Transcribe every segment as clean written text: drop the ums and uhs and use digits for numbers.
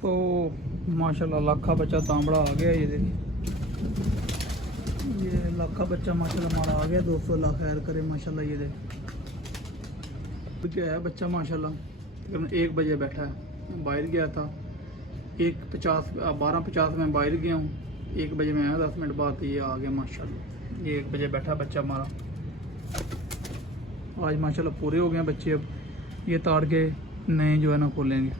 तो माशाल्लाह लाखा बच्चा तांबड़ा आ गया। ये देखिए, ये लाखा बच्चा माशाल्लाह हमारा आ गया दोस्तों। अल्लाह खैर करे माशाल्लाह। ये देखिए क्या है बच्चा माशाल्लाह। तकरीबन 1 बजे बैठा है, मैं बाहर गया था। 12:50 में बाहर गया हूँ, 1 बजे में आया, 10 मिनट बाद ये आ गया माशाल्लाह। ये 1 बजे बैठा बच्चा हमारा। आज माशाल्लाह पूरे हो गए बच्चे। अब ये ताड़ के नए जो है ना खोलेंगे।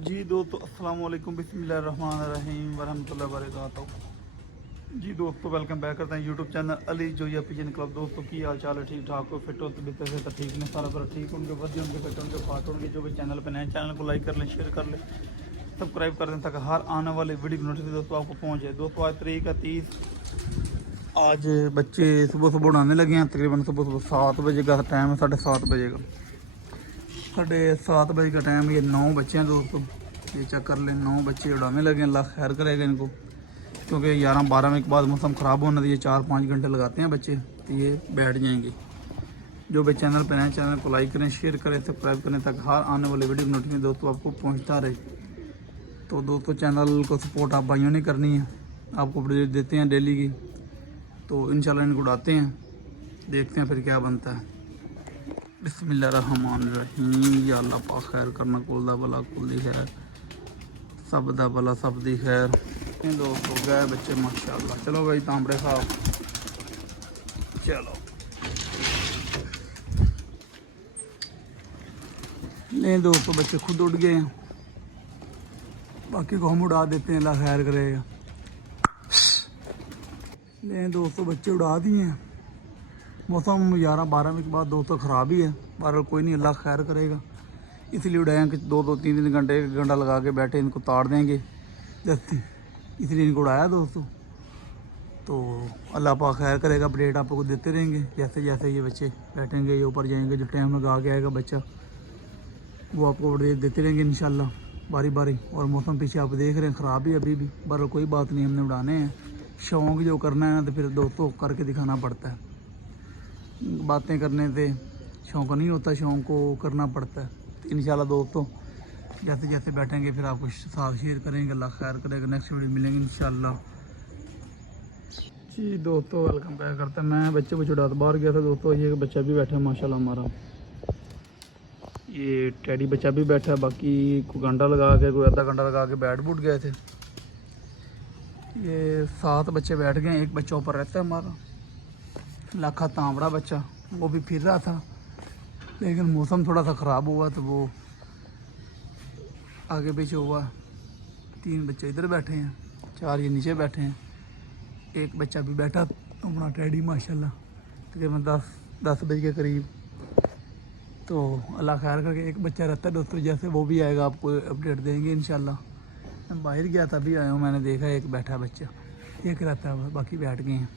जी दोस्तों अस्सलाम वालेकुम, बिस्मिल्लाहिर्रहमानिर्रहीम वरहमतुल्लाहि वबरकातुहू। जी दोस्तों वेलकम बैक करते हैं YouTube channel Ali Zoya pigeon club. दोस्तों की हाल चाल है? ठीक ठाक हो? फिट हो तो बितर से तो ठीक नहीं, सारा पर ठीक उनके वजह उनके फिट उनके पार्ट उनके जो भी चैनल पर नए चैनल को लाइक कर लें, शेयर कर लें, सब्सक्राइब कर दें ताकि हर आने वाले वीडियो नोटिफिकेशन दोस्तों आपको पहुँच जाए। दोस्तों आज तारीख है 30। आज बच्चे सुबह सुबह उड़ाने लगे हैं। तकरीबन सुबह सुबह 7 बजे का टाइम है, 7:30 बजे का, 7:30 बजे का टाइम। ये 9 बच्चे हैं दोस्तों, ये चेक कर लें, 9 बच्चे उड़ाने लगे हैं। अल्लाह खैर करेगा इनको, क्योंकि 11-12 के बाद मौसम ख़राब होने दिए, 4-5 घंटे लगाते हैं बच्चे तो ये बैठ जाएंगे। जो भी चैनल पर नए चैनल को लाइक करें, शेयर करें, सब्सक्राइब करें ताकि हर आने वाले वीडियो नोटिफिकेशन दोस्तों आपको पहुँचता रहे। तो दोस्तों चैनल को सपोर्ट आप भाइयों ने करनी है, आपको अपडेट देते हैं डेली की। तो इंशाल्लाह इनको उड़ाते हैं, देखते हैं फिर क्या बनता है। बिस्मिल्लाहिर्रहमानिर्रहीम। या अल्लाह पाक खैर करना, कुल दा भला कुल दी खैर, सब दा भला सब दी खैर। दोस्तों गए बच्चे माशाल्लाह। चलो भाई तांबड़े साहब, चलो नहीं दोस्तों बच्चे खुद उड़ गए हैं, बाकी को हम उड़ा देते हैं, अल्लाह खैर करेगा। नहीं दोस्तों बच्चे उड़ा दिए हैं। मौसम 11-12 के बाद दोस्तों ख़राब ही है, बहरहाल कोई नहीं, अल्लाह खैर करेगा। इसलिए उड़ाएँ कि 2-3 घंटे 1 घंटा लगा के बैठे, इनको ताड़ देंगे जैसे, इसलिए इनको उड़ाया दोस्तों। तो अल्लाह पाक खैर करेगा, अपडेट आपको देते रहेंगे जैसे जैसे ये बच्चे बैठेंगे, ये ऊपर जाएंगे। जो टाइम लगा के आएगा बच्चा वो आपको अपडेट देते रहेंगे इंशाल्लाह बारी बारी। और मौसम पीछे आप देख रहे हैं ख़राब ही अभी भी, बहरहाल कोई बात नहीं, हमने उड़ाने हैं। शौक़ जो करना है ना तो फिर दोस्तों करके दिखाना पड़ता है। बातें करने से शौक़ नहीं होता, शौक़ को करना पड़ता है। तो इंशाल्लाह दोस्तों जैसे जैसे बैठेंगे फिर आपको साथ शेयर करेंगे। अल्लाह खैर करेगा, नेक्स्ट वीडियो मिलेंगे इंशाल्लाह। जी दोस्तों वेलकम बैक करते हैं। मैं बच्चे को छुड़ा बाहर गया था दोस्तों, ये बच्चा भी बैठा है माशाल्लाह हमारा। ये टैडी बच्चा भी बैठा है, बाकी कोई घंटा लगा के, कोई आधा घंटा लगा के बैठ बूट गए थे। ये 7 बच्चे बैठ गए, एक बच्चा ऊपर रहता है हमारा लाखा तांबड़ा बच्चा, वो भी फिर रहा था, लेकिन मौसम थोड़ा सा ख़राब हुआ तो वो आगे पीछे हुआ। 3 बच्चे इधर बैठे हैं, 4 ये नीचे बैठे हैं, एक बच्चा भी बैठा अपना टैडी माशाल्लाह तकरीबन 10 बजे के करीब। तो अल्लाह खैर करके एक बच्चा रहता है दोस्तों, जैसे वो भी आएगा आपको अपडेट देंगे इंशाल्लाह। मैं बाहर गया था, अभी आया हूँ, मैंने देखा एक बैठा बच्चा, एक रहता है, बाकी बैठ गए हैं।